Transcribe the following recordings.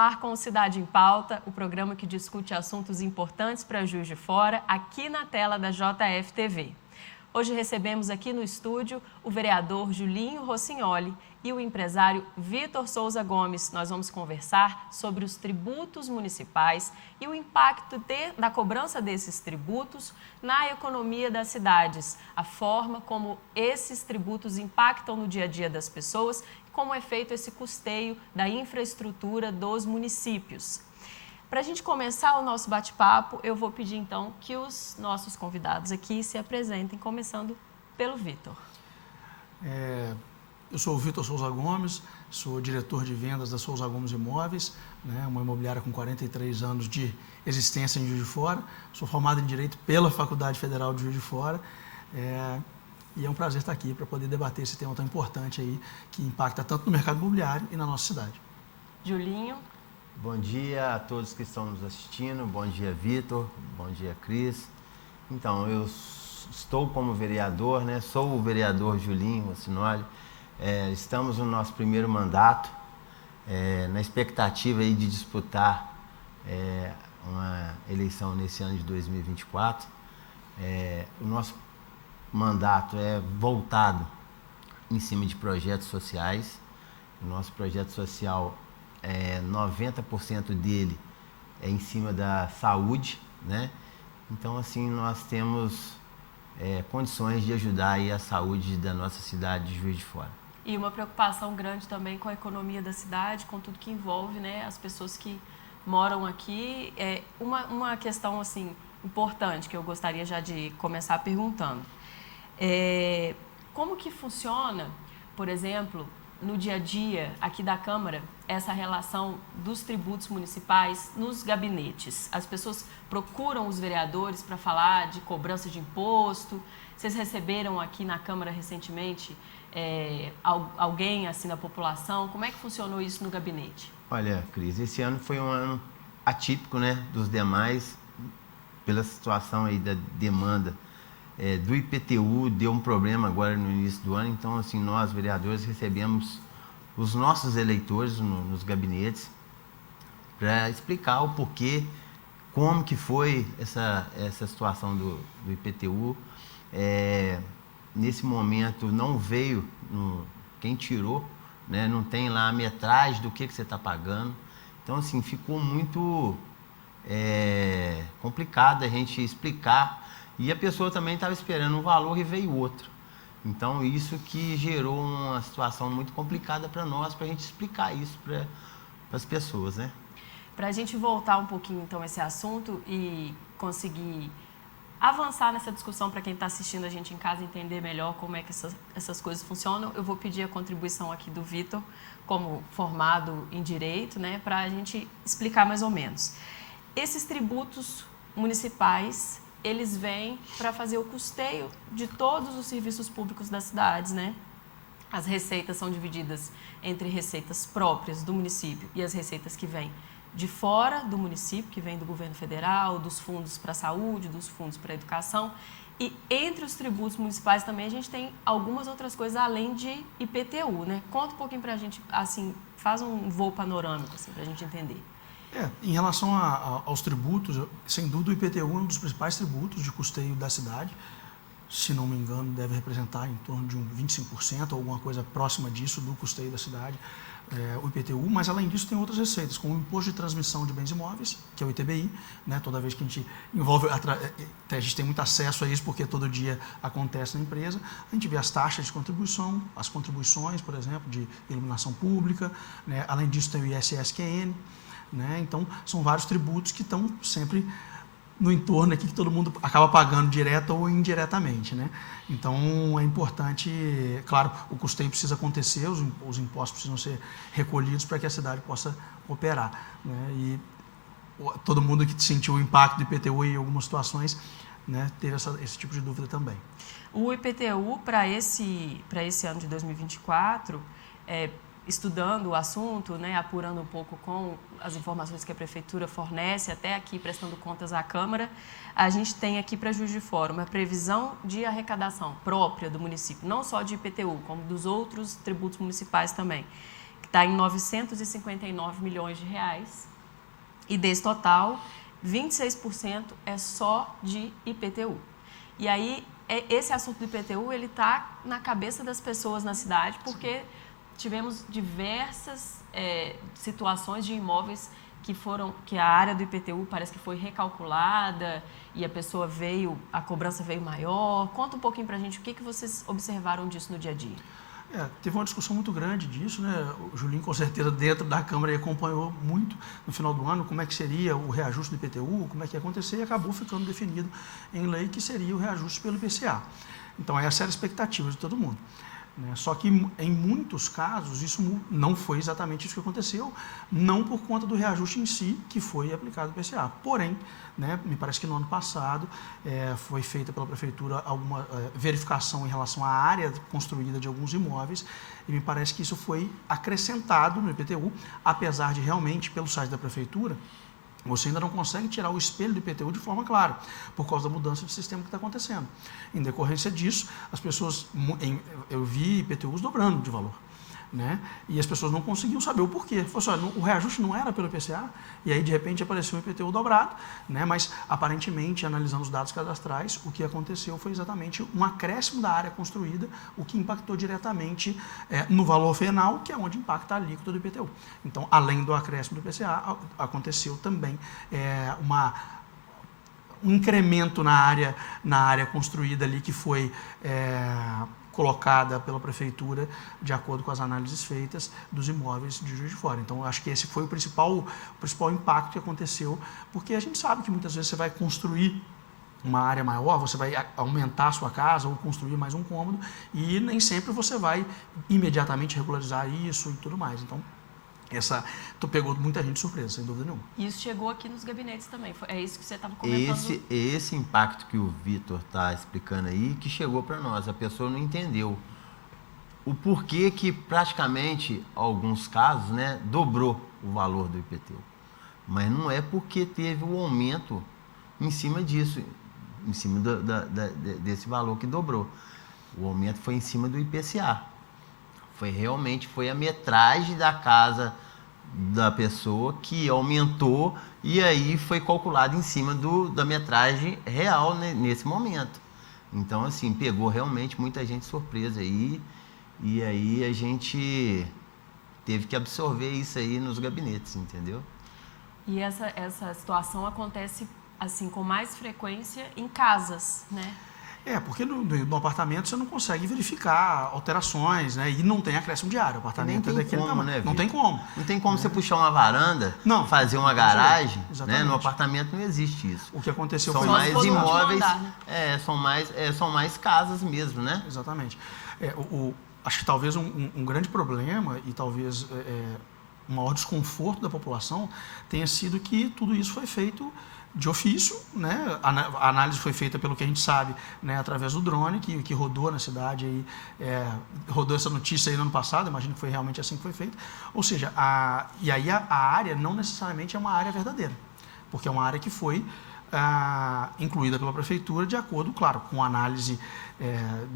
ar com o Cidade em Pauta, o programa que discute assuntos importantes para Juiz de Fora, aqui na tela da JF-TV. Hoje recebemos aqui no estúdio o vereador Julinho Rossignoli e o empresário Vitor Souza Gomes. Nós vamos conversar sobre os tributos municipais e o impacto da cobrança desses tributos na economia das cidades, a forma como esses tributos impactam no dia a dia das pessoas e como é feito esse custeio da infraestrutura dos municípios. Para a gente começar o nosso bate-papo, eu vou pedir então que os nossos convidados aqui se apresentem, começando pelo Vitor. Eu sou o Vitor Souza Gomes, sou diretor de vendas da Souza Gomes Imóveis, né, uma imobiliária com 43 anos de existência em Juiz de Fora. Sou formado em Direito pela Faculdade Federal de Juiz de Fora e é um prazer estar aqui para poder debater esse tema tão importante aí, que impacta tanto no mercado imobiliário e na nossa cidade. Julinho. Bom dia a todos que estão nos assistindo, bom dia Vitor, bom dia Cris. Então, eu estou como vereador, né? Sou o vereador Julinho Rossignoli. Estamos no nosso primeiro mandato, na expectativa aí de disputar uma eleição nesse ano de 2024. O nosso mandato é voltado em cima de projetos sociais. O nosso projeto social 90% dele é em cima da saúde, né? Então, assim, nós temos condições de ajudar aí a saúde da nossa cidade de Juiz de Fora. E uma preocupação grande também com a economia da cidade, com tudo que envolve, né, as pessoas que moram aqui. Uma questão, assim, importante que eu gostaria já de começar perguntando. Como que funciona, por exemplo, no dia a dia aqui da Câmara, essa relação dos tributos municipais nos gabinetes? As pessoas procuram os vereadores para falar de cobrança de imposto? Vocês receberam aqui na Câmara recentemente alguém assim da população? Como é que funcionou isso no gabinete? Olha, Cris, esse ano foi um ano atípico, né, dos demais, pela situação aí da demanda do IPTU. Deu um problema agora no início do ano, então, assim, nós, vereadores, recebemos os nossos eleitores nos gabinetes para explicar o porquê, como que foi essa situação do IPTU. Nesse momento não veio quem tirou, né? Não tem lá a metragem do que você está pagando. Então, assim, ficou muito complicado a gente explicar. E a pessoa também estava esperando um valor e veio outro. Então, isso que gerou uma situação muito complicada para nós, para a gente explicar isso para as pessoas, né? Para a gente voltar um pouquinho, então, esse assunto e conseguir avançar nessa discussão para quem está assistindo a gente em casa, entender melhor como é que essas coisas funcionam, eu vou pedir a contribuição aqui do Vitor, como formado em Direito, né, para a gente explicar mais ou menos. Esses tributos municipais, eles vêm para fazer o custeio de todos os serviços públicos das cidades, né? As receitas são divididas entre receitas próprias do município e as receitas que vêm de fora do município, que vêm do governo federal, dos fundos para a saúde, dos fundos para a educação. E entre os tributos municipais também a gente tem algumas outras coisas além de IPTU, né? Conta um pouquinho para a gente, assim, faz um voo panorâmico, assim, para a gente entender. Em relação aos tributos, sem dúvida o IPTU é um dos principais tributos de custeio da cidade. Se não me engano, deve representar em torno de 25% ou alguma coisa próxima disso do custeio da cidade, o IPTU. Mas, além disso, tem outras receitas, como o Imposto de Transmissão de Bens Imóveis, que é o ITBI, né? Toda vez que a gente envolve, a gente tem muito acesso a isso, porque todo dia acontece na empresa. A gente vê as taxas de contribuição, as contribuições, por exemplo, de iluminação pública, né? Além disso, tem o ISSQN. Né? Então, são vários tributos que estão sempre no entorno aqui, que todo mundo acaba pagando direta ou indiretamente. Né? Então, é importante, claro, o custeio precisa acontecer, os impostos precisam ser recolhidos para que a cidade possa operar. Né? E todo mundo que sentiu o impacto do IPTU em algumas situações, né, teve esse tipo de dúvida também. O IPTU, para esse ano de 2024, estudando o assunto, né, apurando um pouco com as informações que a Prefeitura fornece, até aqui prestando contas à Câmara, a gente tem aqui para Juiz de Fora uma previsão de arrecadação própria do município, não só de IPTU, como dos outros tributos municipais também, está em 959 milhões de reais. E desse total, 26% é só de IPTU. E aí, esse assunto do IPTU, ele está na cabeça das pessoas na cidade, porque tivemos diversas situações de imóveis que a área do IPTU parece que foi recalculada e a cobrança veio maior. Conta um pouquinho para a gente o que vocês observaram disso no dia a dia. Teve uma discussão muito grande disso, né? O Julinho, com certeza, dentro da Câmara, acompanhou muito no final do ano como é que seria o reajuste do IPTU, como é que ia acontecer, e acabou ficando definido em lei que seria o reajuste pelo IPCA. Então, essa era a expectativa de todo mundo. Só que, em muitos casos, isso não foi exatamente isso que aconteceu, não por conta do reajuste em si que foi aplicado o IPCA. Porém, me parece que no ano passado foi feita pela Prefeitura alguma verificação em relação à área construída de alguns imóveis e me parece que isso foi acrescentado no IPTU, apesar de realmente, pelo site da Prefeitura, você ainda não consegue tirar o espelho do IPTU de forma clara, por causa da mudança de sistema que está acontecendo. Em decorrência disso, as pessoas, eu vi IPTUs dobrando de valor, e as pessoas não conseguiam saber o porquê. Falou assim, o reajuste não era pelo IPCA, e aí de repente apareceu um IPTU dobrado, mas aparentemente, analisando os dados cadastrais, o que aconteceu foi exatamente um acréscimo da área construída, o que impactou diretamente no valor final, que é onde impacta a alíquota do IPTU. Então, além do acréscimo do IPCA, aconteceu também um incremento na área construída ali que foi colocada pela Prefeitura de acordo com as análises feitas dos imóveis de Juiz de Fora. Então, acho que esse foi o principal impacto que aconteceu, porque a gente sabe que muitas vezes você vai construir uma área maior, você vai aumentar a sua casa ou construir mais um cômodo e nem sempre você vai imediatamente regularizar isso e tudo mais. Então, tu pegou muita gente de surpresa, sem dúvida nenhuma. E isso chegou aqui nos gabinetes também, é isso que você estava comentando? Esse impacto que o Vitor está explicando aí, que chegou para nós, a pessoa não entendeu o porquê que praticamente, alguns casos, dobrou o valor do IPTU. Mas não é porque teve um aumento em cima disso, em cima desse valor que dobrou. O aumento foi em cima do IPCA. Foi a metragem da casa da pessoa que aumentou e aí foi calculado em cima da metragem real nesse momento. Então, assim, pegou realmente muita gente surpresa aí e aí a gente teve que absorver isso aí nos gabinetes, entendeu? E essa situação acontece, assim, com mais frequência em casas, Porque no apartamento você não consegue verificar alterações, e não tem acréscimo de área. O apartamento é daquele tamanho. Não tem como. Não tem como você puxar uma varanda, fazer uma garagem, No apartamento não existe isso. O que aconteceu foi mais imóveis, são mais casas mesmo, Exatamente. Acho que talvez um grande problema e talvez o maior desconforto da população tenha sido que tudo isso foi feito de ofício, A análise foi feita, pelo que a gente sabe, através do drone que rodou na cidade, rodou essa notícia aí no ano passado, imagino que foi realmente assim que foi feito. Ou seja, a área não necessariamente é uma área verdadeira, porque é uma área que foi incluída pela Prefeitura de acordo, claro, com análise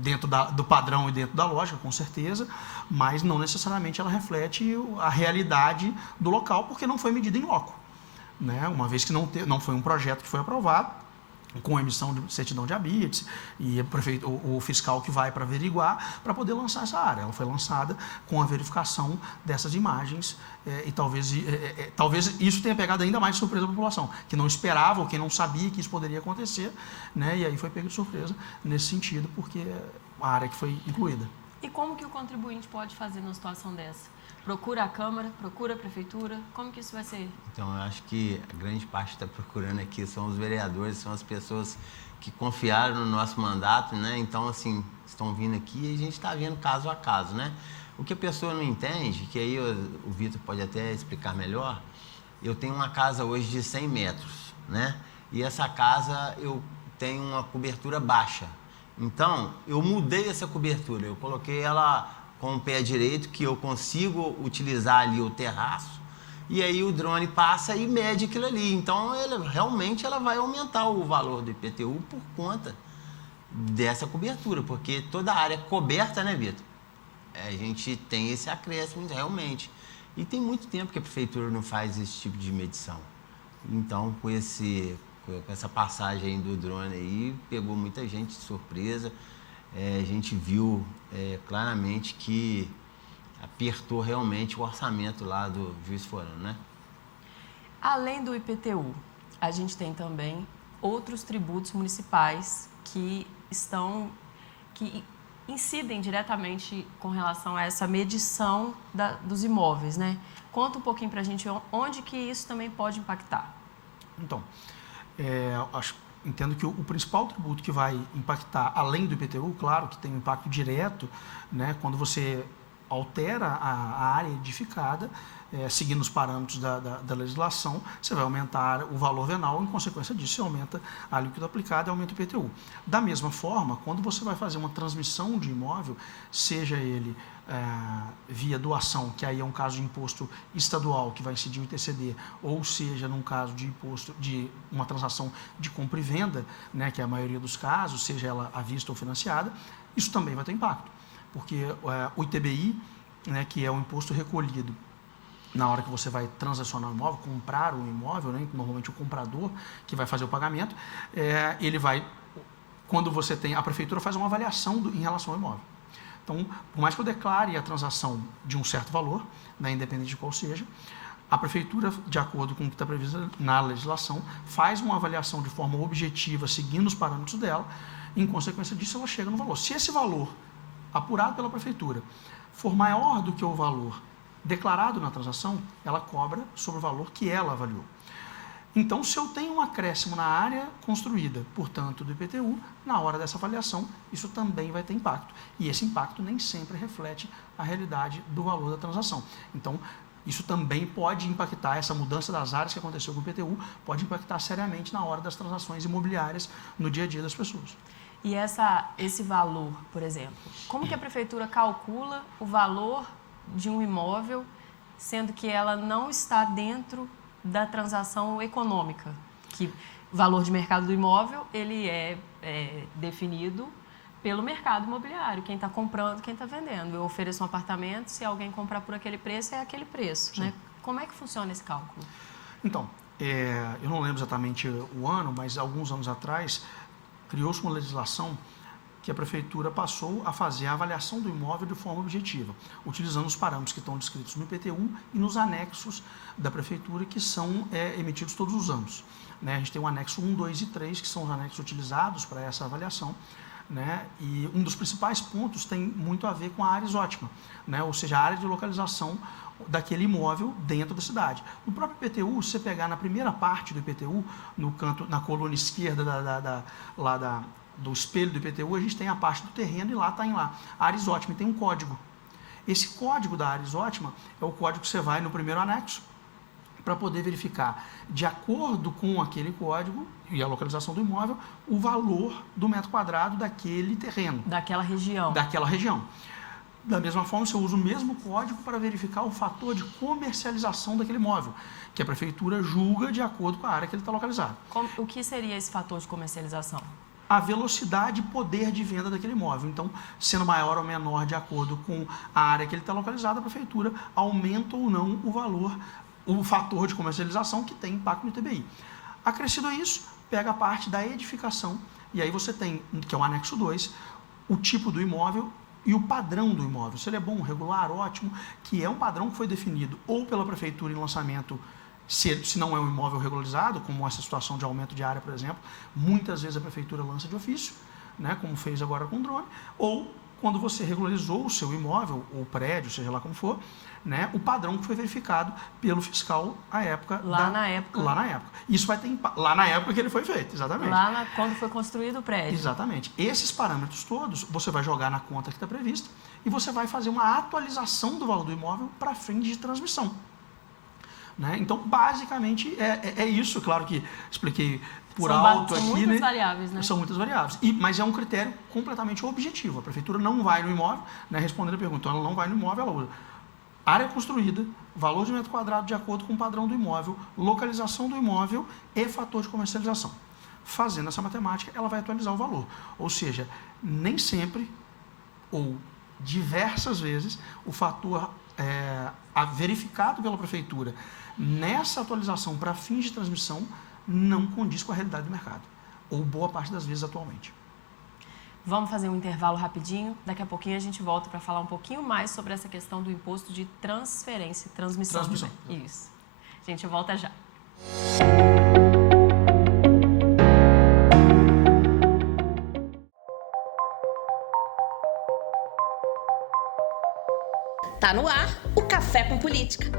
dentro do padrão e dentro da lógica, com certeza, mas não necessariamente ela reflete a realidade do local, porque não foi medida em loco. Uma vez que não foi um projeto que foi aprovado, com emissão de certidão de habites e o fiscal que vai para averiguar para poder lançar essa área. Ela foi lançada com a verificação dessas imagens e talvez isso tenha pegado ainda mais de surpresa a população, que não esperava ou que não sabia que isso poderia acontecer, e aí foi pego de surpresa nesse sentido, porque é a área que foi incluída. E como que o contribuinte pode fazer numa situação dessa? Procura a Câmara, procura a Prefeitura, como que isso vai ser? Então, eu acho que a grande parte que está procurando aqui são os vereadores, são as pessoas que confiaram no nosso mandato, Então, assim, estão vindo aqui e a gente está vendo caso a caso, O que a pessoa não entende, que aí o Vitor pode até explicar melhor, eu tenho uma casa hoje de 100 metros, E essa casa eu tenho uma cobertura baixa. Então, eu mudei essa cobertura, eu coloquei ela com o pé direito, que eu consigo utilizar ali o terraço, e aí o drone passa e mede aquilo ali. Então, realmente ela vai aumentar o valor do IPTU por conta dessa cobertura, porque toda a área coberta, Vitor? A gente tem esse acréscimo realmente. E tem muito tempo que a prefeitura não faz esse tipo de medição. Então, com essa passagem aí do drone aí, pegou muita gente de surpresa. A gente viu claramente que apertou realmente o orçamento lá do Juiz de Fora, né? Além do IPTU, a gente tem também outros tributos municipais que incidem diretamente com relação a essa medição dos imóveis, né? Conta um pouquinho para a gente onde que isso também pode impactar. Então, entendo que o principal tributo que vai impactar, além do IPTU, claro que tem um impacto direto, né? Quando você altera a área edificada, seguindo os parâmetros da legislação, você vai aumentar o valor venal, em consequência disso, você aumenta a alíquota aplicada e aumenta o IPTU. Da mesma forma, quando você vai fazer uma transmissão de imóvel, seja ele via doação, que aí é um caso de imposto estadual, que vai incidir o ITCD, ou seja, num caso de imposto de uma transação de compra e venda, né, que é a maioria dos casos, seja ela à vista ou financiada, isso também vai ter impacto, porque o ITBI, né, que é o imposto recolhido na hora que você vai transacionar o imóvel, comprar o imóvel, né, normalmente o comprador que vai fazer o pagamento, ele vai, quando você tem, a prefeitura faz uma avaliação em relação ao imóvel. Então, por mais que eu declare a transação de um certo valor, né, independente de qual seja, a prefeitura, de acordo com o que está previsto na legislação, faz uma avaliação de forma objetiva, seguindo os parâmetros dela, e, em consequência disso, ela chega no valor. Se esse valor, apurado pela prefeitura, for maior do que o valor declarado na transação, ela cobra sobre o valor que ela avaliou. Então, se eu tenho um acréscimo na área construída, portanto, do IPTU, na hora dessa avaliação, isso também vai ter impacto. E esse impacto nem sempre reflete a realidade do valor da transação. Então, isso também pode impactar, essa mudança das áreas que aconteceu com o IPTU, pode impactar seriamente na hora das transações imobiliárias no dia a dia das pessoas. E esse valor, por exemplo, como que a prefeitura calcula o valor de um imóvel, sendo que ela não está dentro da transação econômica? Que o valor de mercado do imóvel, ele é definido pelo mercado imobiliário, quem está comprando, quem está vendendo. Eu ofereço um apartamento, se alguém comprar por aquele preço, é aquele preço, né? Como é que funciona esse cálculo? Então, eu não lembro exatamente o ano, mas alguns anos atrás, criou-se uma legislação que a prefeitura passou a fazer a avaliação do imóvel de forma objetiva, utilizando os parâmetros que estão descritos no IPTU e nos anexos da prefeitura, que são emitidos todos os anos. Né? A gente tem o anexo 1, 2 e 3, que são os anexos utilizados para essa avaliação, né? E um dos principais pontos tem muito a ver com a área exótima, né? Ou seja, a área de localização daquele imóvel dentro da cidade. No próprio IPTU, se você pegar na primeira parte do IPTU, no canto, na coluna esquerda do espelho do IPTU, a gente tem a parte do terreno e lá está a área exótima, e tem um código. Esse código da área exótima é o código que você vai no primeiro anexo para poder verificar, de acordo com aquele código e a localização do imóvel, o valor do metro quadrado daquele terreno. Daquela região. Daquela região. Da mesma forma, você usa o mesmo código para verificar o fator de comercialização daquele imóvel, que a prefeitura julga de acordo com a área que ele está localizado. O que seria esse fator de comercialização? A velocidade e poder de venda daquele imóvel. Então, sendo maior ou menor de acordo com a área que ele está localizado, a prefeitura aumenta ou não o valor, o fator de comercialização que tem impacto no ITBI. Acrescido a isso, pega a parte da edificação, e aí você tem, que é o anexo 2, o tipo do imóvel e o padrão do imóvel. Se ele é bom, regular, ótimo, que é um padrão que foi definido ou pela prefeitura em lançamento, se não é um imóvel regularizado, como essa situação de aumento de área, por exemplo, muitas vezes a prefeitura lança de ofício, né, como fez agora com o drone, ou quando você regularizou o seu imóvel, ou prédio, seja lá como for, né, o padrão que foi verificado pelo fiscal à época. Lá na época. Isso vai ter lá na época que ele foi feito, exatamente. Quando foi construído o prédio. Exatamente. Esses parâmetros todos, você vai jogar na conta que está prevista e você vai fazer uma atualização do valor do imóvel para fins de transmissão. Né? Então, basicamente, é isso. Claro que expliquei por alto aqui. São muitas variáveis, né? São muitas variáveis. Mas é um critério completamente objetivo. A prefeitura não vai no imóvel, né, respondendo a pergunta, ela não vai no imóvel, ela usa área construída, valor de metro quadrado de acordo com o padrão do imóvel, localização do imóvel e fator de comercialização. Fazendo essa matemática, ela vai atualizar o valor. Ou seja, nem sempre, ou diversas vezes, o fator verificado pela prefeitura nessa atualização para fins de transmissão não condiz com a realidade do mercado, ou boa parte das vezes atualmente. Vamos fazer um intervalo rapidinho. Daqui a pouquinho a gente volta para falar um pouquinho mais sobre essa questão do imposto de transferência, transmissão. Isso. A gente volta já. Tá no ar o Café com Política.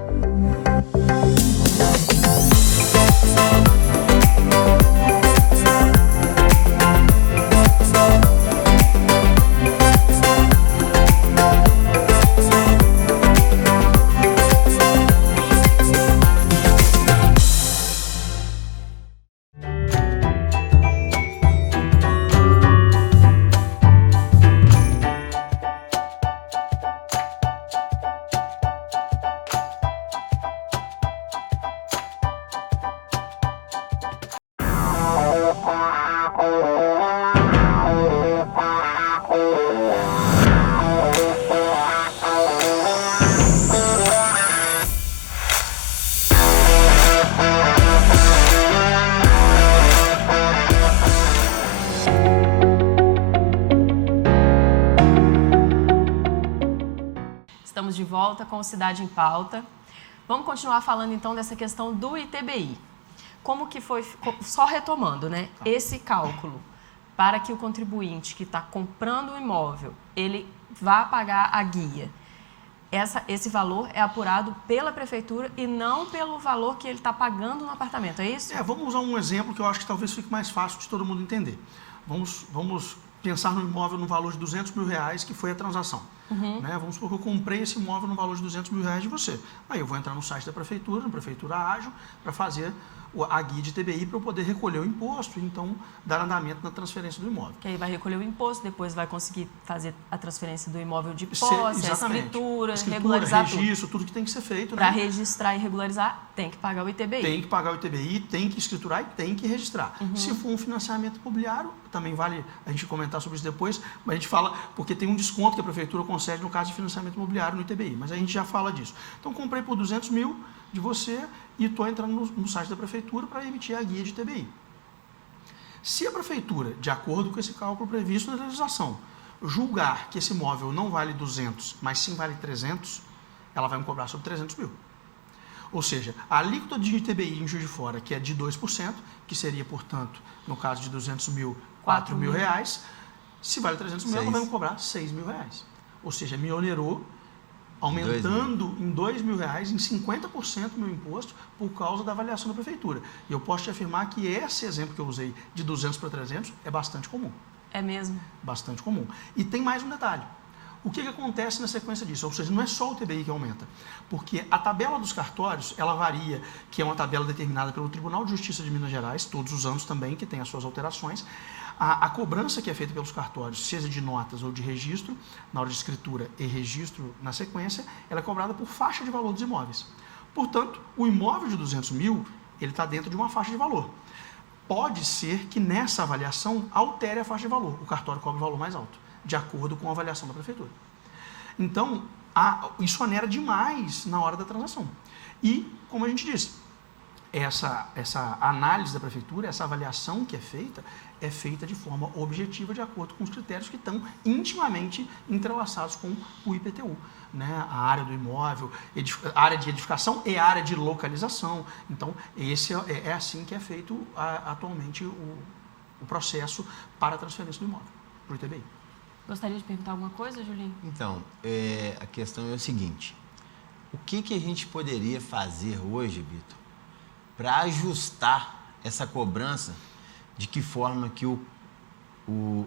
Estamos de volta com o Cidade em Pauta. Vamos continuar falando então dessa questão do ITBI. Como que foi, só retomando, né? Esse cálculo para que o contribuinte que está comprando o imóvel, ele vá pagar a guia. Esse valor é apurado pela prefeitura e não pelo valor que ele está pagando no apartamento, é isso? Vamos usar um exemplo que eu acho que talvez fique mais fácil de todo mundo entender. Vamos pensar no imóvel no valor de R$200 mil, que foi a transação. Né? Vamos supor que eu comprei esse imóvel no valor de R$200 mil de você. Aí eu vou entrar no site da prefeitura, na Prefeitura Ágil, para fazer a guia de ITBI para eu poder recolher o imposto e então dar andamento na transferência do imóvel. Que aí vai recolher o imposto, depois vai conseguir fazer a transferência do imóvel de posse, a escritura, regularizar registro, tudo que tem que ser feito. Para registrar e regularizar, tem que pagar o ITBI. Tem que pagar o ITBI, tem que escriturar e tem que registrar. Se for um financiamento imobiliário, também vale a gente comentar sobre isso depois, mas a gente fala, porque tem um desconto que a prefeitura concede no caso de financiamento imobiliário no ITBI, mas a gente já fala disso. Então, comprei por R$200 mil de você e estou entrando no site da prefeitura para emitir a guia de ITBI. Se a prefeitura, de acordo com esse cálculo previsto na legislação, julgar que esse imóvel não vale 200, mas sim vale 300, ela vai me cobrar sobre 300 mil. Ou seja, a alíquota de ITBI em Juiz de Fora, que é de 2%, que seria, portanto, no caso de 200 mil, R$4 mil, se vale 300 mil, ela vai me cobrar R$6 mil. Ou seja, me onerou, aumentando em R$2 mil, em 50% o meu imposto, por causa da avaliação da prefeitura. E eu posso te afirmar que esse exemplo que eu usei, de 200 para 300, é bastante comum. É mesmo? Bastante comum. E tem mais um detalhe. O que acontece na sequência disso? Ou seja, não é só o ITBI que aumenta, porque a tabela dos cartórios, ela varia, que é uma tabela determinada pelo Tribunal de Justiça de Minas Gerais, todos os anos também, que tem as suas alterações. A cobrança que é feita pelos cartórios, seja de notas ou de registro, na hora de escritura e registro na sequência, ela é cobrada por faixa de valor dos imóveis. Portanto, o imóvel de 200 mil, ele está dentro de uma faixa de valor. Pode ser que nessa avaliação altere a faixa de valor, o cartório cobre o valor mais alto, de acordo com a avaliação da prefeitura. Então, isso onera demais na hora da transação. E, como a gente disse, essa análise da prefeitura, essa avaliação que é feita de forma objetiva, de acordo com os critérios que estão intimamente entrelaçados com o IPTU. Né? A área do imóvel, a área de edificação e a área de localização. Então, esse é assim que é feito atualmente o processo para a transferência do imóvel para o ITBI. Gostaria de perguntar alguma coisa, Julinho? Então, a questão é o seguinte, o que a gente poderia fazer hoje, Vitor, para ajustar essa cobrança, de que forma que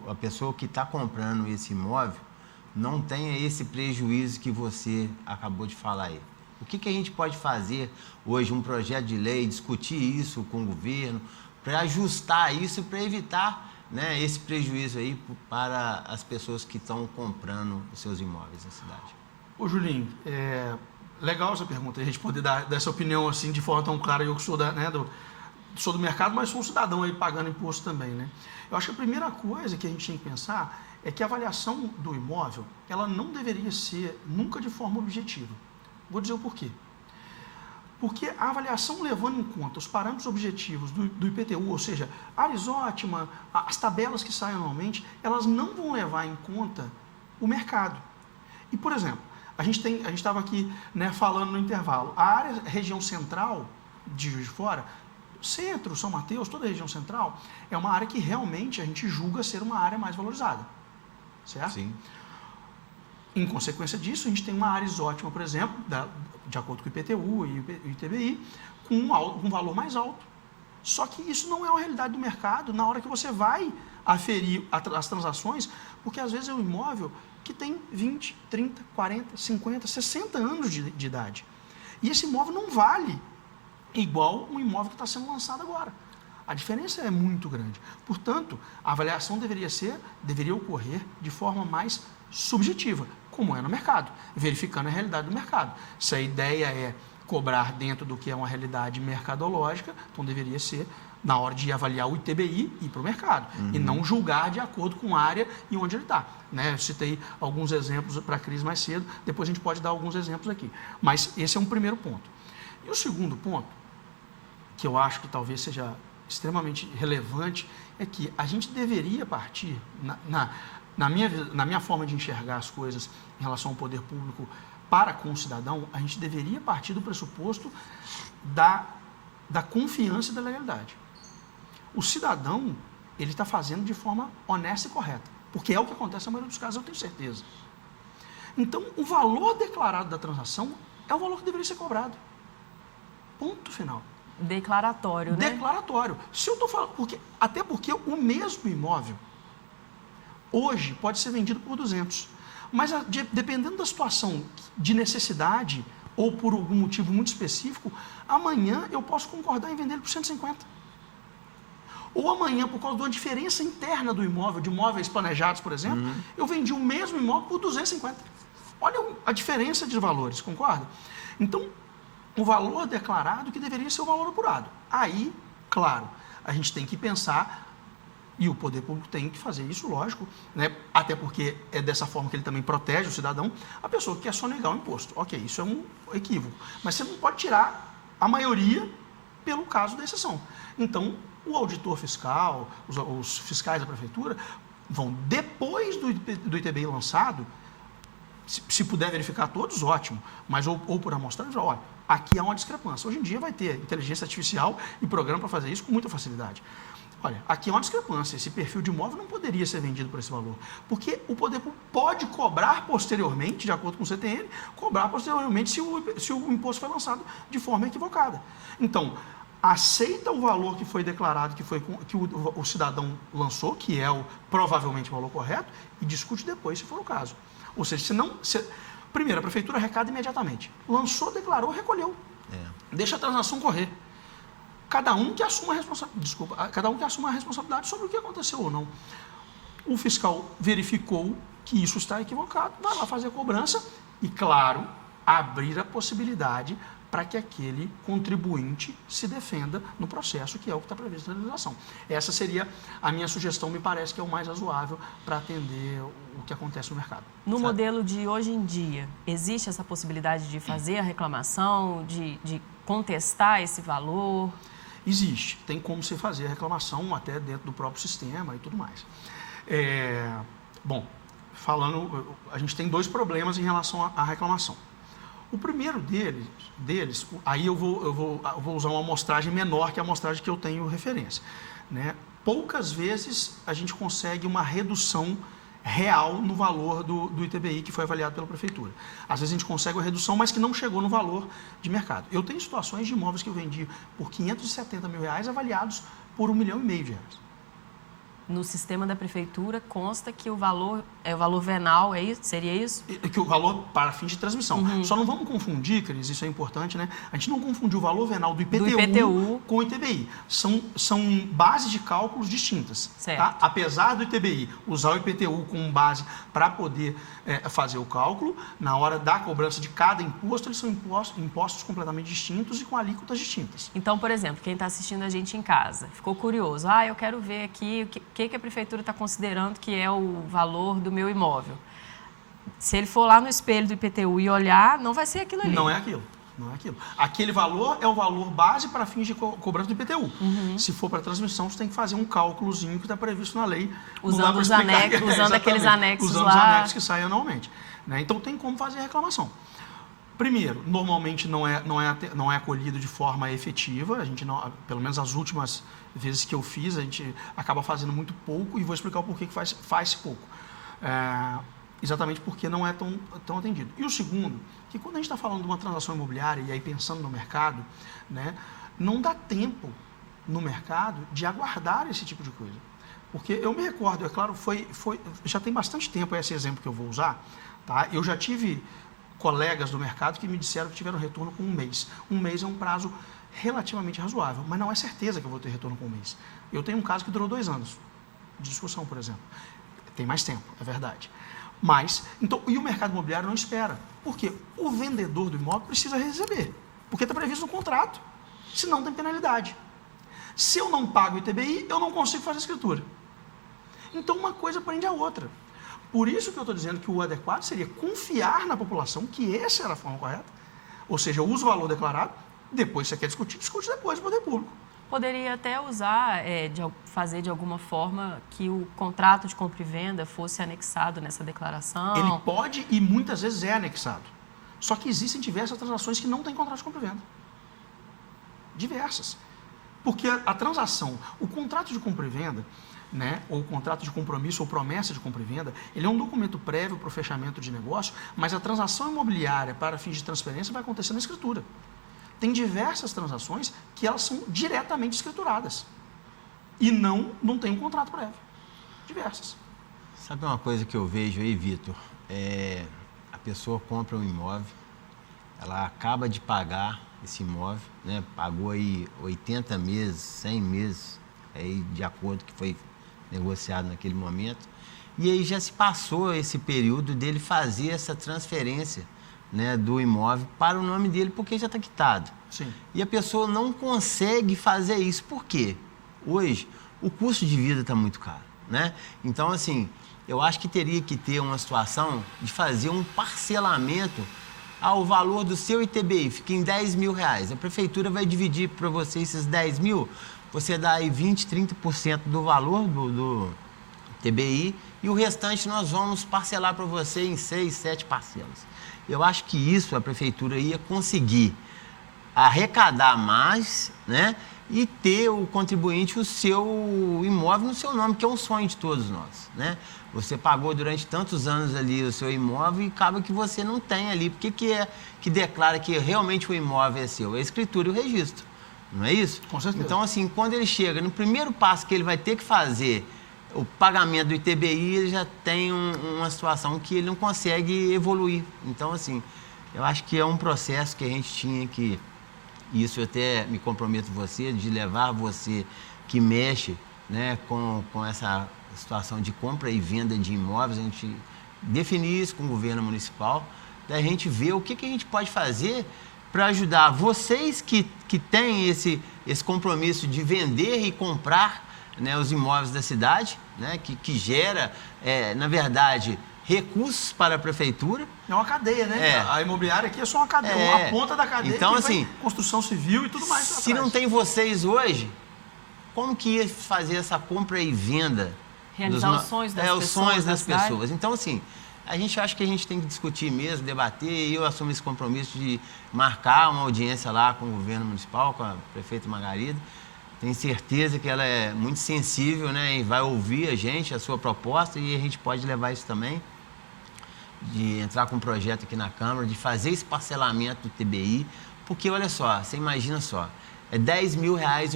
a pessoa que está comprando esse imóvel não tenha esse prejuízo que você acabou de falar aí? O que a gente pode fazer hoje, um projeto de lei, discutir isso com o governo, para ajustar isso, para evitar, né, esse prejuízo aí para as pessoas que estão comprando os seus imóveis na cidade? Ô Julinho, legal essa pergunta, a gente poder dar essa opinião assim de forma tão clara. Eu que sou sou do mercado, mas sou um cidadão aí pagando imposto também, né? Eu acho que a primeira coisa que a gente tem que pensar é que a avaliação do imóvel, ela não deveria ser nunca de forma objetiva. Vou dizer o porquê. Porque a avaliação levando em conta os parâmetros objetivos do IPTU, ou seja, a áreas ótima, as tabelas que saem anualmente, elas não vão levar em conta o mercado. E, por exemplo, a gente estava aqui, né, falando no intervalo, a área região central de Juiz de Fora, centro, São Mateus, toda a região central, é uma área que realmente a gente julga ser uma área mais valorizada. Certo? Sim. Em consequência disso, a gente tem uma área ótima, por exemplo, de acordo com o IPTU e o ITBI, com um valor mais alto. Só que isso não é uma realidade do mercado na hora que você vai aferir as transações, porque às vezes é um imóvel que tem 20, 30, 40, 50, 60 anos de idade. E esse imóvel não vale igual um imóvel que está sendo lançado agora. A diferença é muito grande. Portanto, a avaliação deveria ocorrer de forma mais subjetiva, como é no mercado, verificando a realidade do mercado. Se a ideia é cobrar dentro do que é uma realidade mercadológica, então deveria ser, na hora de avaliar o ITBI, ir para o mercado. E não julgar de acordo com a área e onde ele está. Né? Eu citei alguns exemplos para a Cris mais cedo, depois a gente pode dar alguns exemplos aqui. Mas esse é um primeiro ponto. E o segundo ponto, que eu acho que talvez seja extremamente relevante, é que a gente deveria partir, na minha forma de enxergar as coisas em relação ao poder público para com o cidadão, a gente deveria partir do pressuposto da confiança e da legalidade. O cidadão, ele está fazendo de forma honesta e correta, porque é o que acontece na maioria dos casos, eu tenho certeza. Então, o valor declarado da transação é o valor que deveria ser cobrado. Ponto final. Declaratório, né? Declaratório. Se eu estou falando, até porque o mesmo imóvel hoje pode ser vendido por 200, mas dependendo da situação de necessidade ou por algum motivo muito específico, amanhã eu posso concordar em vender ele por 150. Ou amanhã, por causa de uma diferença interna do imóvel, de imóveis planejados, por exemplo, eu vendi o mesmo imóvel por 250. Olha a diferença de valores, concorda? Então, o valor declarado que deveria ser o valor apurado. Aí, claro, a gente tem que pensar, e o poder público tem que fazer isso, lógico, né? Até porque é dessa forma que ele também protege o cidadão, a pessoa que quer sonegar o imposto. Ok, isso é um equívoco. Mas você não pode tirar a maioria pelo caso da exceção. Então, o auditor fiscal, os fiscais da prefeitura, vão, depois do ITBI lançado, se puder verificar todos, ótimo, mas ou por amostragem, olha, aqui há uma discrepância. Hoje em dia vai ter inteligência artificial e programa para fazer isso com muita facilidade. Olha, aqui há uma discrepância. Esse perfil de imóvel não poderia ser vendido por esse valor. Porque o poder público pode cobrar posteriormente, de acordo com o CTN, cobrar posteriormente se o imposto foi lançado de forma equivocada. Então, aceita o valor que foi declarado, que o cidadão lançou, que é provavelmente o valor correto, e discute depois, se for o caso. Ou seja, primeiro, a prefeitura arrecada imediatamente. Lançou, declarou, recolheu. Deixa a transação correr. Cada um que assuma a responsabilidade sobre o que aconteceu ou não. O fiscal verificou que isso está equivocado, vai lá fazer a cobrança e, claro, abrir a possibilidade para que aquele contribuinte se defenda no processo, que é o que está previsto na legislação. Essa seria a minha sugestão, me parece que é o mais razoável para atender o que acontece no mercado. No certo? modelo de hoje em dia, existe essa possibilidade de fazer a reclamação, de contestar esse valor? Existe, tem como se fazer a reclamação até dentro do próprio sistema e tudo mais. Bom, a gente tem dois problemas em relação à reclamação. O primeiro deles, aí eu vou usar uma amostragem menor que a amostragem que eu tenho referência, né? Poucas vezes a gente consegue uma redução real no valor do ITBI que foi avaliado pela prefeitura. Às vezes a gente consegue uma redução, mas que não chegou no valor de mercado. Eu tenho situações de imóveis que eu vendi por R$570 mil avaliados por R$1,5 milhão. No sistema da prefeitura consta que o valor é o valor venal, seria isso? Que o valor para fins de transmissão. Só não vamos confundir, Cris, isso é importante, né? A gente não confundir o valor venal do IPTU com o ITBI. São bases de cálculos distintas. Certo. Tá? Apesar do ITBI usar o IPTU como base para poder fazer o cálculo, na hora da cobrança de cada imposto, eles são impostos completamente distintos e com alíquotas distintas. Então, por exemplo, quem está assistindo a gente em casa, ficou curioso, eu quero ver aqui o que a prefeitura está considerando que é o valor do meu imóvel. Se ele for lá no espelho do IPTU e olhar, não vai ser aquilo ali. Não é aquilo. Não é aquilo. Aquele valor é o valor base para fins de cobrança do IPTU. Se for para transmissão, você tem que fazer um cálculozinho que está previsto na lei. Usando os anexos, usando aqueles anexos usando lá. Usando os anexos que saem anualmente. Né? Então, tem como fazer a reclamação. Primeiro, normalmente não é acolhido de forma efetiva. A gente não, pelo menos as últimas vezes que eu fiz, a gente acaba fazendo muito pouco e vou explicar o porquê que faz pouco. Exatamente porque não é tão atendido. E o segundo, que quando a gente está falando de uma transação imobiliária e aí pensando no mercado, né, não dá tempo no mercado de aguardar esse tipo de coisa. Porque eu me recordo, é claro, já tem bastante tempo esse exemplo que eu vou usar, tá? Eu já tive colegas do mercado que me disseram que tiveram retorno com um mês. Um mês é um prazo relativamente razoável, mas não é certeza que eu vou ter retorno com um mês. Eu tenho um caso que durou 2 anos de discussão, por exemplo. Tem mais tempo, é verdade. Mas, então, e o mercado imobiliário não espera. Por quê? O vendedor do imóvel precisa receber, porque está previsto no contrato. Senão tem penalidade. Se eu não pago o ITBI, eu não consigo fazer a escritura. Então, uma coisa prende a outra. Por isso que eu estou dizendo que o adequado seria confiar na população que essa era a forma correta. Ou seja, eu uso o valor declarado, depois você quer discutir, discute depois no poder público. Poderia até usar, fazer de alguma forma que o contrato de compra e venda fosse anexado nessa declaração. Ele pode e muitas vezes é anexado. Só que existem diversas transações que não têm contrato de compra e venda. Diversas. Porque a transação, o contrato de compra e venda, né, ou contrato de compromisso ou promessa de compra e venda, ele é um documento prévio para o fechamento de negócio, mas a transação imobiliária para fins de transferência vai acontecer na escritura. Tem diversas transações que elas são diretamente escrituradas e não tem um contrato prévio. Diversas. Sabe uma coisa que eu vejo aí, Vitor? A pessoa compra um imóvel, ela acaba de pagar esse imóvel, né? Pagou aí 80 meses, 100 meses, aí de acordo que foi negociado naquele momento, e aí já se passou esse período dele fazer essa transferência, né, do imóvel para o nome dele, porque já está quitado. Sim. E a pessoa não consegue fazer isso. Por quê? Hoje, o custo de vida está muito caro, né? Então, assim, eu acho que teria que ter uma situação de fazer um parcelamento ao valor do seu ITBI, fica em R$10.000. A prefeitura vai dividir para você esses 10 mil, você dá aí 20%, 30% do valor do ITBI e o restante nós vamos parcelar para você em 6, 7 parcelas. Eu acho que isso a prefeitura ia conseguir arrecadar mais, né? E ter o contribuinte o seu imóvel no seu nome, que é um sonho de todos nós, né? Você pagou durante tantos anos ali o seu imóvel e acaba que você não tem ali. Por que é que declara que realmente o imóvel é seu? É a escritura e o registro, não é isso? Com certeza. Então, assim, quando ele chega, no primeiro passo que ele vai ter que fazer o pagamento do ITBI, ele já tem uma situação que ele não consegue evoluir. Então, assim, eu acho que é um processo que a gente tinha que... Isso eu até me comprometo você, de levar você que mexe, né, com essa situação de compra e venda de imóveis, a gente definir isso com o governo municipal, da gente ver o que a gente pode fazer para ajudar vocês que têm esse compromisso de vender e comprar, né, os imóveis da cidade, né, que gera, na verdade, recursos para a prefeitura. É uma cadeia, né? A imobiliária aqui é só uma cadeia, uma ponta da cadeia, então, que assim, vai construção civil e tudo mais. Se não tem vocês hoje, como que ia fazer essa compra e venda? Realizar os sonhos das pessoas. Os sonhos das pessoas. Então, assim, a gente acha que a gente tem que discutir mesmo, debater, e eu assumo esse compromisso de marcar uma audiência lá com o governo municipal, com a prefeita Margarida. Tenho certeza que ela é muito sensível, né, e vai ouvir a gente, a sua proposta, e a gente pode levar isso também, de entrar com um projeto aqui na Câmara, de fazer esse parcelamento do TBI, porque, olha só, você imagina só, é R$10.000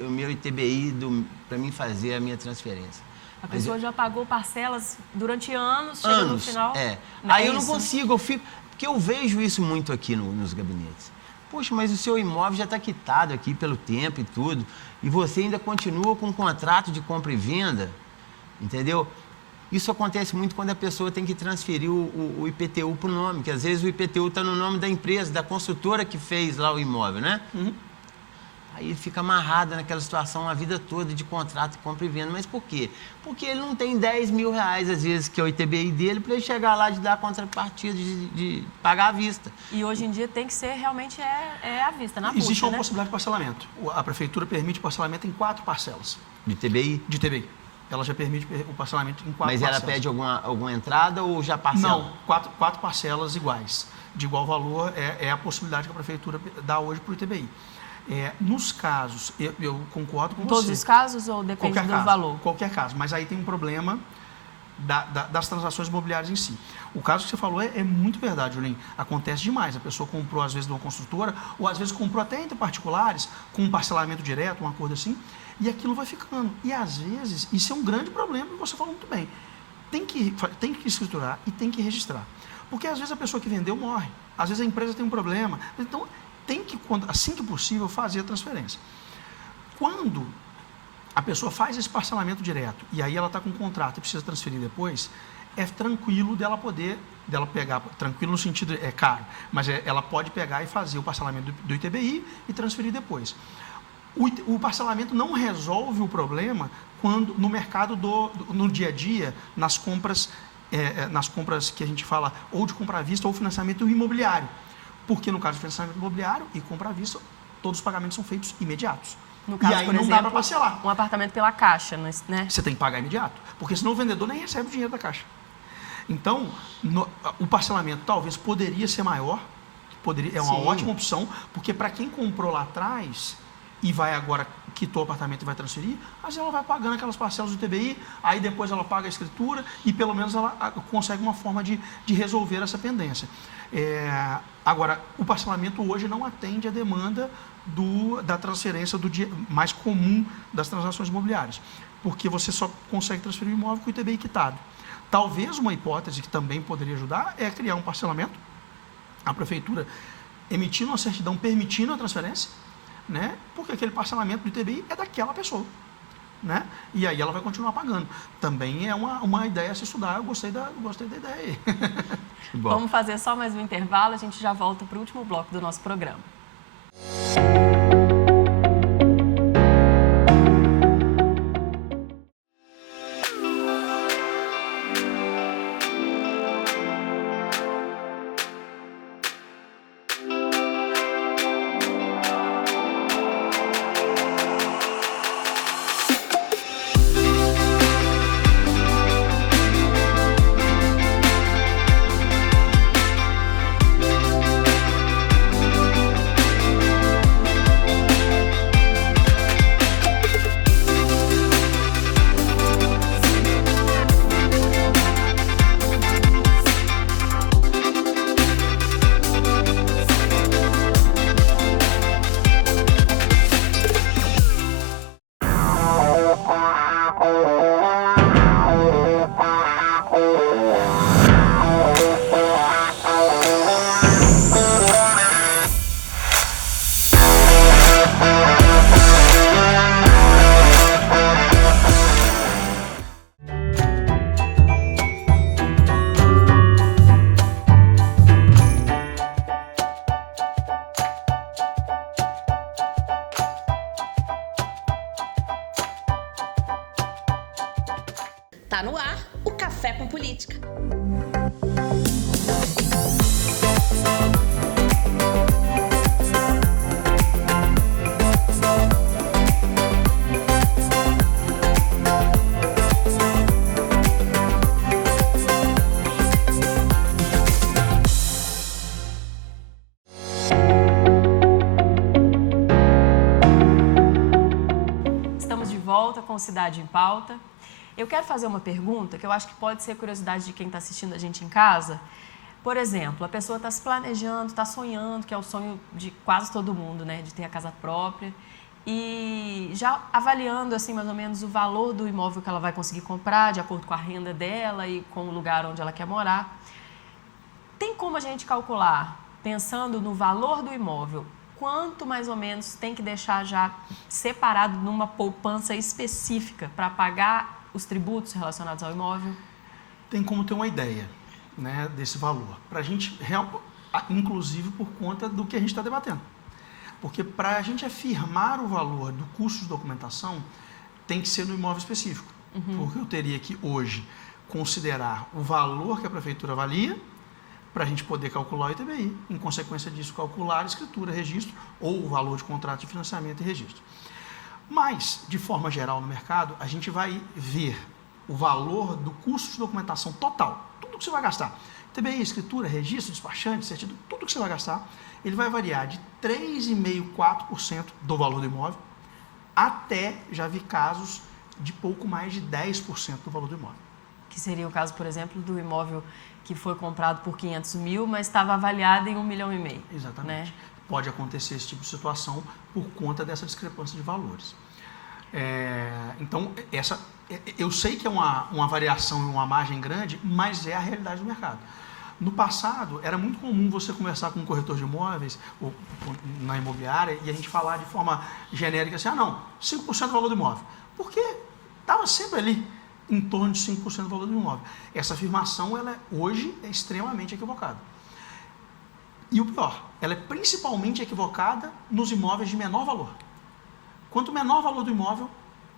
o meu ITBI para mim fazer a minha transferência. A pessoa já pagou parcelas durante anos, chega no final... Aí eu não consigo, porque eu vejo isso muito aqui nos gabinetes. Poxa, mas o seu imóvel já está quitado aqui pelo tempo e tudo, e você ainda continua com um contrato de compra e venda, entendeu? Isso acontece muito quando a pessoa tem que transferir o IPTU para o nome, que às vezes o IPTU está no nome da empresa, da construtora que fez lá o imóvel, né? Uhum. Aí ele fica amarrado naquela situação a vida toda de contrato, compra e venda. Mas por quê? Porque ele não tem 10 mil reais, às vezes, que é o ITBI dele, para ele chegar lá de dar contrapartida, de pagar à vista. E hoje em dia tem que ser realmente à vista, na puxa, Existe uma né? possibilidade de parcelamento. A prefeitura permite parcelamento em 4 parcelas De ITBI? de ITBI. Ela já permite o parcelamento em 4 Mas parcelas. ela pede alguma entrada ou já parcela? Não, 4 parcelas iguais, de igual valor, é a possibilidade que a prefeitura dá hoje para o ITBI. Nos casos, eu concordo com Em você. todos os casos ou depende Qualquer do caso, valor? Qualquer caso, mas aí tem um problema das transações imobiliárias em si. O caso que você falou é muito verdade, Julinho. Acontece demais. A pessoa comprou, às vezes, de uma construtora, ou às vezes comprou até entre particulares, com um parcelamento direto, um acordo assim, e aquilo vai ficando. E, às vezes, isso é um grande problema, e você falou muito bem. Tem que escriturar e tem que registrar. Porque, às vezes, a pessoa que vendeu morre. Às vezes, a empresa tem um problema. Então, tem que, assim que possível, fazer a transferência. Quando a pessoa faz esse parcelamento direto e aí ela está com um contrato e precisa transferir depois, é tranquilo dela pegar, tranquilo no sentido, é caro, mas ela pode pegar e fazer o parcelamento do ITBI e transferir depois. O parcelamento não resolve o problema quando no mercado no dia a dia, nas compras que a gente fala ou de compra à vista ou financiamento imobiliário. Porque no caso de financiamento imobiliário e compra à vista, todos os pagamentos são feitos imediatos. No caso, e aí por não exemplo, dá para parcelar. um apartamento pela Caixa, né? Você tem que pagar imediato, porque senão o vendedor nem recebe o dinheiro da Caixa. Então, o parcelamento talvez poderia ser maior, é uma Sim. ótima opção, porque para quem comprou lá atrás e vai agora, quitou o apartamento e vai transferir, mas ela vai pagando aquelas parcelas do ITBI, aí depois ela paga a escritura e pelo menos ela consegue uma forma de resolver essa pendência. Agora, o parcelamento hoje não atende a demanda da transferência do dia mais comum das transações imobiliárias, porque você só consegue transferir o imóvel com o ITBI quitado. Talvez uma hipótese que também poderia ajudar é criar um parcelamento, a prefeitura emitindo uma certidão permitindo a transferência, né? Porque aquele parcelamento do ITBI é daquela pessoa, né? E aí ela vai continuar pagando. Também é uma ideia a se estudar, eu gostei da ideia aí. Bom. Vamos fazer só mais um intervalo, a gente já volta para o último bloco do nosso programa. Tá no ar o Café com Política. Estamos de volta com Cidade em Pauta. Eu quero fazer uma pergunta que eu acho que pode ser curiosidade de quem está assistindo a gente em casa. Por exemplo, a pessoa está se planejando, está sonhando, que é o sonho de quase todo mundo, né? De ter a casa própria. E já avaliando, assim, mais ou menos o valor do imóvel que ela vai conseguir comprar, de acordo com a renda dela e com o lugar onde ela quer morar. Tem como a gente calcular, pensando no valor do imóvel, quanto mais ou menos tem que deixar já separado numa poupança específica para pagar os tributos relacionados ao imóvel? Tem como ter uma ideia, né, desse valor. Para a gente, inclusive por conta do que a gente está debatendo. Porque para a gente afirmar o valor do custo de documentação, tem que ser no imóvel específico. Porque eu teria que, hoje, considerar o valor que a prefeitura avalia para a gente poder calcular o ITBI. Em consequência disso, calcular a escritura, registro ou o valor de contrato de financiamento e registro. Mas, de forma geral, no mercado, a gente vai ver o valor do custo de documentação total. Tudo que você vai gastar. ITBI, escritura, registro, despachante, certidão, tudo que você vai gastar, ele vai variar de 3,5%, 4% do valor do imóvel até, já vi casos, de pouco mais de 10% do valor do imóvel. Que seria o caso, por exemplo, do imóvel que foi comprado por 500 mil, mas estava avaliado em 1,5 milhão. Exatamente. Né? Pode acontecer esse tipo de situação por conta dessa discrepância de valores. Então, eu sei que é uma variação e uma margem grande, mas é a realidade do mercado. No passado, era muito comum você conversar com um corretor de imóveis ou na imobiliária e a gente falar de forma genérica assim, 5% do valor do imóvel. Porque estava sempre ali em torno de 5% do valor do imóvel. Essa afirmação, hoje, é extremamente equivocada. E o pior, ela é principalmente equivocada nos imóveis de menor valor. Quanto menor o valor do imóvel,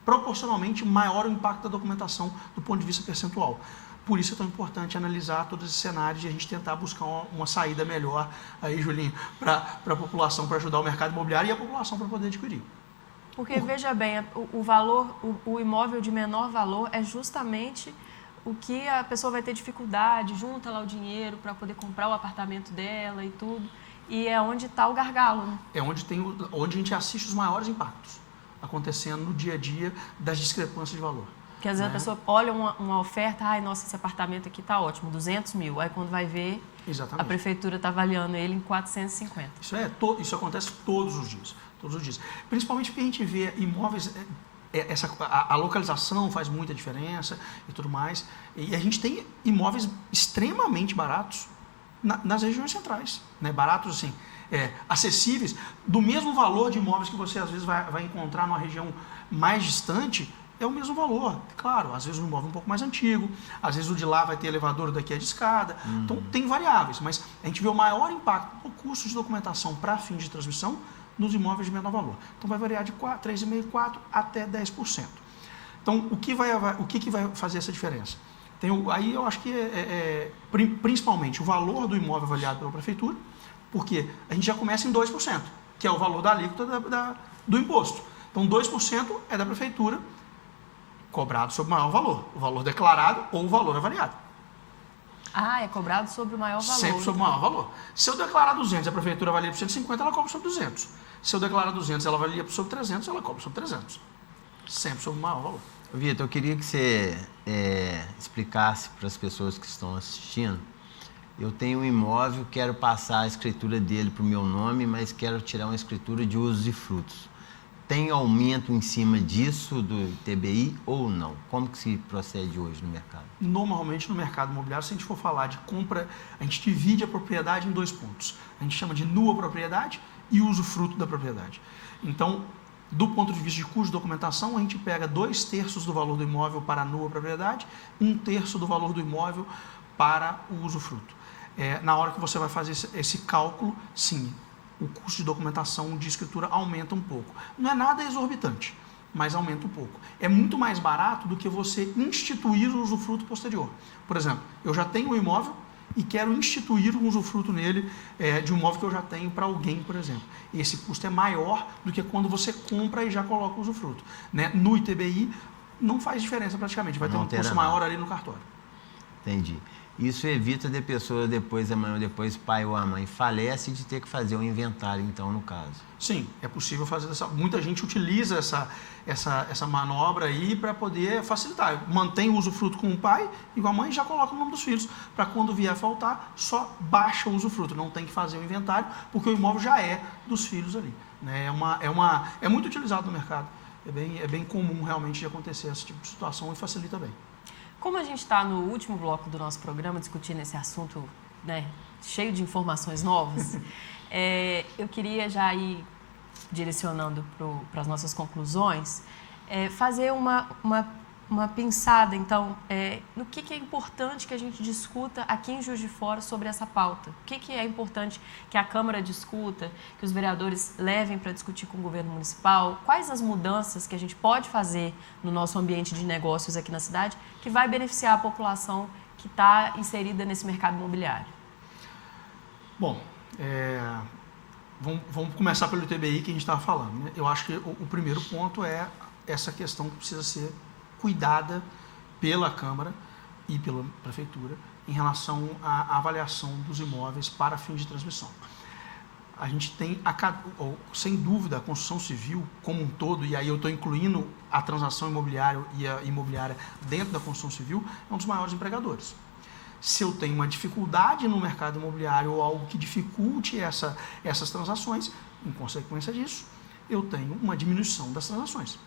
proporcionalmente maior o impacto da documentação do ponto de vista percentual. Por isso é tão importante analisar todos esses cenários e a gente tentar buscar uma saída melhor aí, Julinho, para a população, para ajudar o mercado imobiliário e a população para poder adquirir. Porque, veja bem, o imóvel de menor valor é justamente o que a pessoa vai ter dificuldade, junta lá o dinheiro para poder comprar o apartamento dela e tudo, e é onde está o gargalo. Né? É onde a gente assiste os maiores impactos acontecendo no dia a dia das discrepâncias de valor. Porque às vezes a pessoa olha uma oferta, nossa, esse apartamento aqui está ótimo, 200 mil, aí quando vai ver, a prefeitura está avaliando ele em 450. Isso acontece todos os dias. Principalmente porque a gente vê imóveis, a localização faz muita diferença e tudo mais. E a gente tem imóveis extremamente baratos nas regiões centrais, né? Baratos assim, acessíveis, do mesmo valor de imóveis que você às vezes vai encontrar numa região mais distante, é o mesmo valor. Claro, às vezes um imóvel um pouco mais antigo, às vezes o de lá vai ter elevador, daqui é de escada. Então tem variáveis, mas a gente vê o maior impacto no custo de documentação para fins de transmissão nos imóveis de menor valor. Então, vai variar de 3,5%, 4% até 10%. Então, o que vai fazer essa diferença? Aí eu acho que principalmente o valor do imóvel avaliado pela prefeitura, porque a gente já começa em 2%, que é o valor da alíquota do imposto. Então, 2% é da prefeitura, cobrado sobre o maior valor, o valor declarado ou o valor avaliado. É cobrado sobre o maior valor. Sempre sobre o maior valor. Se eu declarar 200 e a prefeitura avalia por 150, ela cobra sobre 200. Se eu declarar 200 ela avalia sobre 300, ela cobra sobre 300. Sempre sobre o maior valor. Vitor, eu queria que você explicasse para as pessoas que estão assistindo. Eu tenho um imóvel, quero passar a escritura dele para o meu nome, mas quero tirar uma escritura de usos e frutos. Tem aumento em cima disso do ITBI ou não? Como que se procede hoje no mercado? Normalmente no mercado imobiliário, se a gente for falar de compra, a gente divide a propriedade em 2 pontos. A gente chama de nua propriedade e usufruto da propriedade. Então, do ponto de vista de custo de documentação, a gente pega 2/3 do valor do imóvel para a nua propriedade, 1/3 do valor do imóvel para o usufruto. Na hora que você vai fazer esse cálculo, sim, o custo de documentação de escritura aumenta um pouco. Não é nada exorbitante, mas aumenta um pouco. É muito mais barato do que você instituir o usufruto posterior. Por exemplo, eu já tenho um imóvel e quero instituir um usufruto nele de um imóvel que eu já tenho para alguém, por exemplo. Esse custo é maior do que quando você compra e já coloca o usufruto. Né? No ITBI não faz diferença praticamente, vai ter um custo maior ali no cartório. Entendi. Isso evita de pessoa depois, amanhã ou depois, pai ou a mãe falece de ter que fazer um inventário, então, no caso. Sim, é possível fazer muita gente utiliza essa manobra aí para poder facilitar. Mantém o usufruto com o pai e com a mãe e já coloca o nome dos filhos. Para quando vier a faltar, só baixa o usufruto. Não tem que fazer o inventário, porque o imóvel já é dos filhos ali. Né? É muito utilizado no mercado. É bem comum realmente de acontecer esse tipo de situação e facilita bem. Como a gente está no último bloco do nosso programa, discutindo esse assunto, né, cheio de informações novas, eu queria já ir direcionando para as nossas conclusões, fazer uma uma pensada, então, no que é importante que a gente discuta aqui em Juiz de Fora sobre essa pauta. O que é importante que a Câmara discuta, que os vereadores levem para discutir com o governo municipal, quais as mudanças que a gente pode fazer no nosso ambiente de negócios aqui na cidade que vai beneficiar a população que está inserida nesse mercado imobiliário. Bom, vamos começar pelo ITBI que a gente estava falando, né? Eu acho que o primeiro ponto é essa questão que precisa ser cuidada pela Câmara e pela Prefeitura em relação à avaliação dos imóveis para fins de transmissão. A gente tem, sem dúvida, a construção civil como um todo, e aí eu estou incluindo a transação imobiliária e a imobiliária dentro da construção civil, é um dos maiores empregadores. Se eu tenho uma dificuldade no mercado imobiliário ou algo que dificulte essas transações, em consequência disso, eu tenho uma diminuição das transações.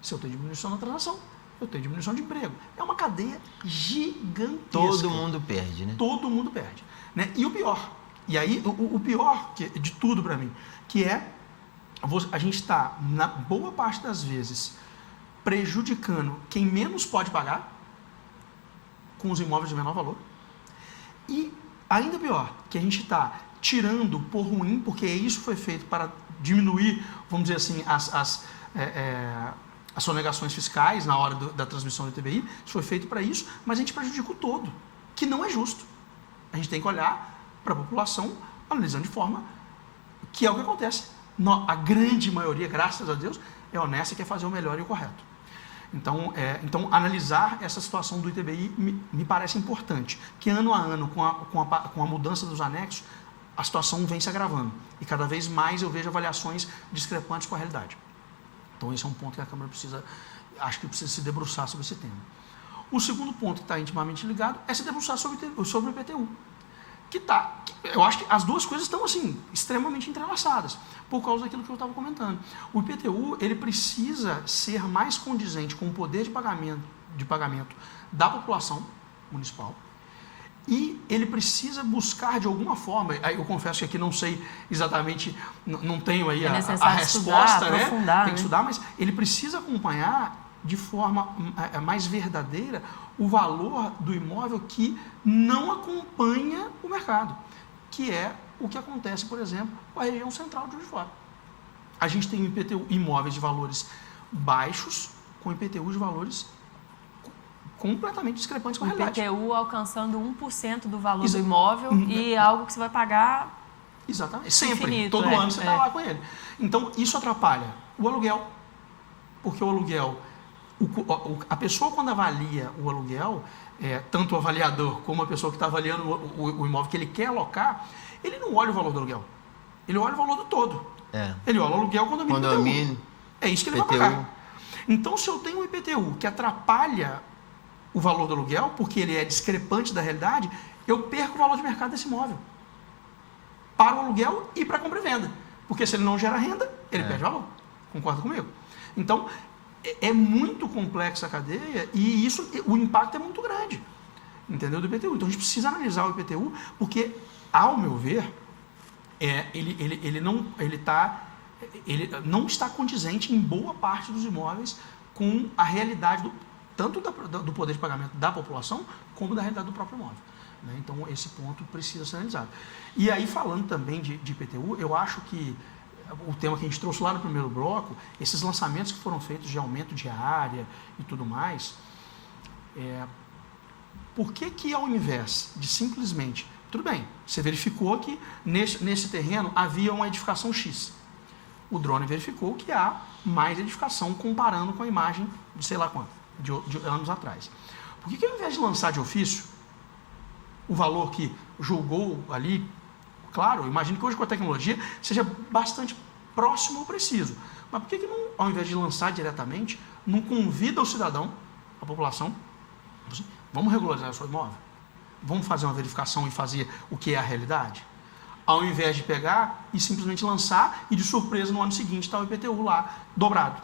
Se eu tenho diminuição da transação, eu tenho diminuição de emprego. É uma cadeia gigantesca. Todo mundo perde, né? Todo mundo perde. Né? E o pior, e aí o pior de tudo para mim, que é a gente está, na boa parte das vezes, prejudicando quem menos pode pagar com os imóveis de menor valor. E ainda pior, que a gente está tirando por ruim, porque isso foi feito para diminuir, vamos dizer assim, as sonegações fiscais na hora da transmissão do ITBI, isso foi feito para isso, mas a gente prejudica o todo, que não é justo. A gente tem que olhar para a população, analisando de forma que é o que acontece. A grande maioria, graças a Deus, é honesta e quer fazer o melhor e o correto. Então, analisar essa situação do ITBI me parece importante, que ano a ano, com a mudança dos anexos, a situação vem se agravando. E cada vez mais eu vejo avaliações discrepantes com a realidade. Então, esse é um ponto que a Câmara precisa se debruçar sobre esse tema. O segundo ponto que está intimamente ligado é se debruçar sobre o IPTU. Eu acho que as duas coisas estão, assim, extremamente entrelaçadas, por causa daquilo que eu estava comentando. O IPTU, ele precisa ser mais condizente com o poder de pagamento da população municipal, e ele precisa buscar de alguma forma, eu confesso que aqui não sei exatamente, não tenho aí a resposta, né? Tem que estudar, mas ele precisa acompanhar de forma mais verdadeira o valor do imóvel que não acompanha o mercado, que é o que acontece, por exemplo, com a região central de Juiz de Fora. A gente tem IPTU, imóveis de valores baixos com IPTU de valores completamente discrepantes com a realidade. IPTU alcançando 1% do valor do imóvel e algo que você vai pagar. Exatamente. Sempre. Infinito, todo ano você está lá com ele. Então, isso atrapalha o aluguel. Porque o aluguel, a pessoa quando avalia o aluguel, tanto o avaliador como a pessoa que está avaliando o imóvel que ele quer alocar, ele não olha o valor do aluguel. Ele olha o valor do todo. Ele olha o aluguel, condomínio. É isso que ele vai pagar. Então, se eu tenho um IPTU que atrapalha o valor do aluguel, porque ele é discrepante da realidade, eu perco o valor de mercado desse imóvel. Para o aluguel e para a compra e venda. Porque se ele não gera renda, ele perde valor. Concorda comigo? Então, é muito complexa a cadeia e o impacto é muito grande, entendeu, do IPTU. Então, a gente precisa analisar o IPTU, porque, ao meu ver, ele não está condizente em boa parte dos imóveis com a realidade tanto do poder de pagamento da população, como da realidade do próprio imóvel. Né? Então, esse ponto precisa ser analisado. E aí, falando também de IPTU, eu acho que o tema que a gente trouxe lá no primeiro bloco, esses lançamentos que foram feitos de aumento de área e tudo mais, por que ao invés de simplesmente... Tudo bem, você verificou que nesse terreno havia uma edificação X. O drone verificou que há mais edificação comparando com a imagem de sei lá quanto, de anos atrás. Por que ao invés de lançar de ofício o valor que julgou ali, claro, eu imagino que hoje com a tecnologia seja bastante próximo ou preciso, mas por que não, ao invés de lançar diretamente, não convida o cidadão, a população, vamos regularizar o seu imóvel? Vamos fazer uma verificação e fazer o que é a realidade? Ao invés de pegar e simplesmente lançar e de surpresa no ano seguinte está o IPTU lá dobrado.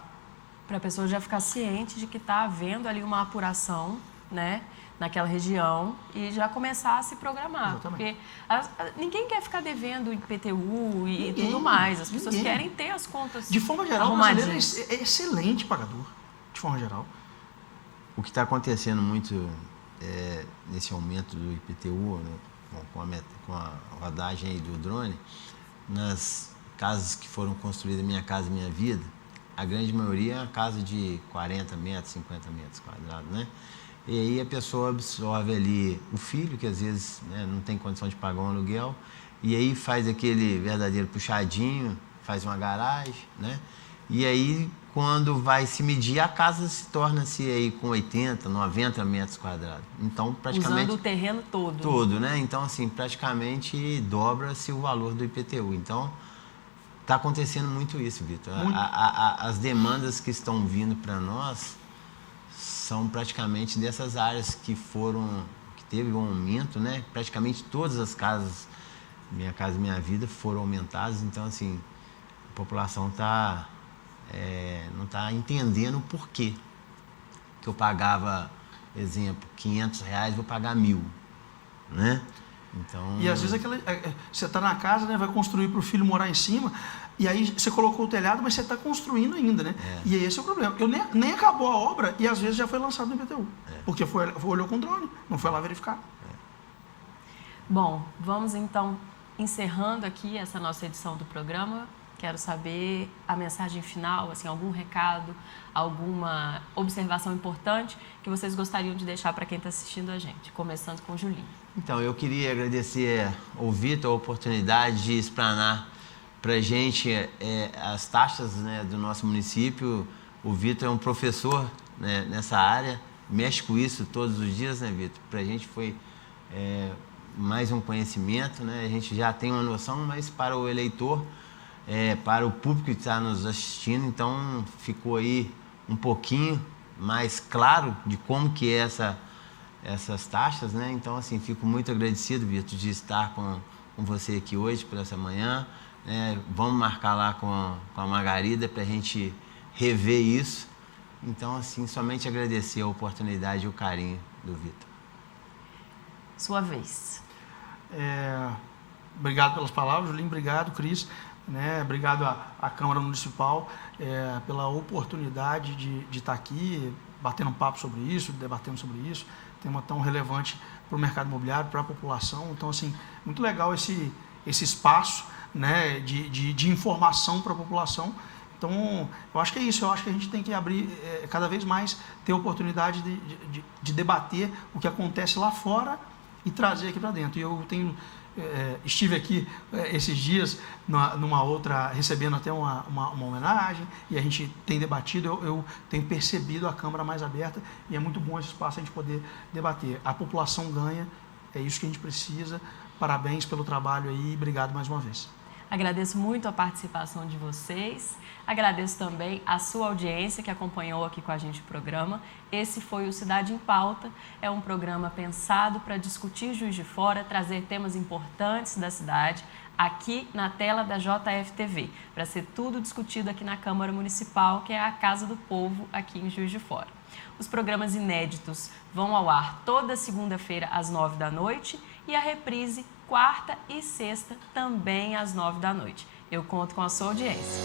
Para a pessoa já ficar ciente de que está havendo ali uma apuração, né, naquela região e já começar a se programar. Exatamente. Porque ninguém quer ficar devendo IPTU e tudo mais. As pessoas querem ter as contas de forma geral, o brasileiro é excelente pagador, de forma geral. o que está acontecendo muito nesse aumento do IPTU, né, com a rodagem aí do drone, nas casas que foram construídas Minha Casa Minha Vida, a grande maioria é uma casa de 40 metros, 50 metros quadrados, né? E aí a pessoa absorve ali o filho, que às vezes, né, não tem condição de pagar um aluguel, e aí faz aquele verdadeiro puxadinho, faz uma garagem, né? E aí, quando vai se medir, a casa se torna-se aí com 80, 90 metros quadrados. Então, praticamente... Usando o terreno todo. Todo, né? Então, assim, praticamente dobra-se o valor do IPTU. Então, está acontecendo muito isso, Vitor. As demandas que estão vindo para nós são praticamente dessas áreas que teve um aumento, né? Praticamente todas as casas, Minha Casa Minha Vida, foram aumentadas. Então, assim, a população não está entendendo o porquê que eu pagava, exemplo, R$500, vou pagar 1.000, né? Então... E às vezes você está na casa, né, vai construir para o filho morar em cima, e aí você colocou o telhado, mas você está construindo ainda, né? E aí esse é o problema. Nem acabou a obra e às vezes já foi lançado no IPTU, porque olhou com o drone, não foi lá verificar. Bom, vamos então encerrando aqui essa nossa edição do programa. Quero saber a mensagem final, assim, algum recado, alguma observação importante que vocês gostariam de deixar para quem está assistindo a gente, começando com o Julinho. Então, eu queria agradecer ao Vitor a oportunidade de explanar para a gente as taxas, né, do nosso município. O Vitor é um professor, né, nessa área, mexe com isso todos os dias, né, Vitor? Para a gente foi mais um conhecimento, né? A gente já tem uma noção, mas para o eleitor, para o público que está nos assistindo, então ficou aí um pouquinho mais claro de como que é essas taxas, né? Então, assim, fico muito agradecido, Vitor, de estar com você aqui hoje, por essa manhã, né? Vamos marcar lá com a Margarida para a gente rever isso. Então, assim, somente agradecer a oportunidade e o carinho do Vitor. Sua vez. Obrigado pelas palavras, Julinho, obrigado, Cris, né? Obrigado à Câmara Municipal pela oportunidade de estar aqui batendo um papo sobre isso, debatendo sobre isso, tema tão relevante para o mercado imobiliário, para a população. Então, assim, muito legal esse espaço, né, de informação para a população. Então, eu acho que é isso, eu acho que a gente tem que abrir cada vez mais, ter a oportunidade de debater o que acontece lá fora e trazer aqui para dentro. E eu estive aqui esses dias numa outra, recebendo até uma homenagem, e a gente tem debatido, eu tenho percebido a Câmara mais aberta, e é muito bom esse espaço a gente poder debater. A população ganha, é isso que a gente precisa. Parabéns pelo trabalho aí, obrigado mais uma vez. Agradeço muito a participação de vocês, agradeço também a sua audiência que acompanhou aqui com a gente o programa. Esse foi o Cidade em Pauta, é um programa pensado para discutir Juiz de Fora, trazer temas importantes da cidade aqui na tela da JFTV, para ser tudo discutido aqui na Câmara Municipal, que é a Casa do Povo aqui em Juiz de Fora. Os programas inéditos vão ao ar toda segunda-feira às 9 da noite e a reprise quarta e sexta também às 9 da noite. Eu conto com a sua audiência.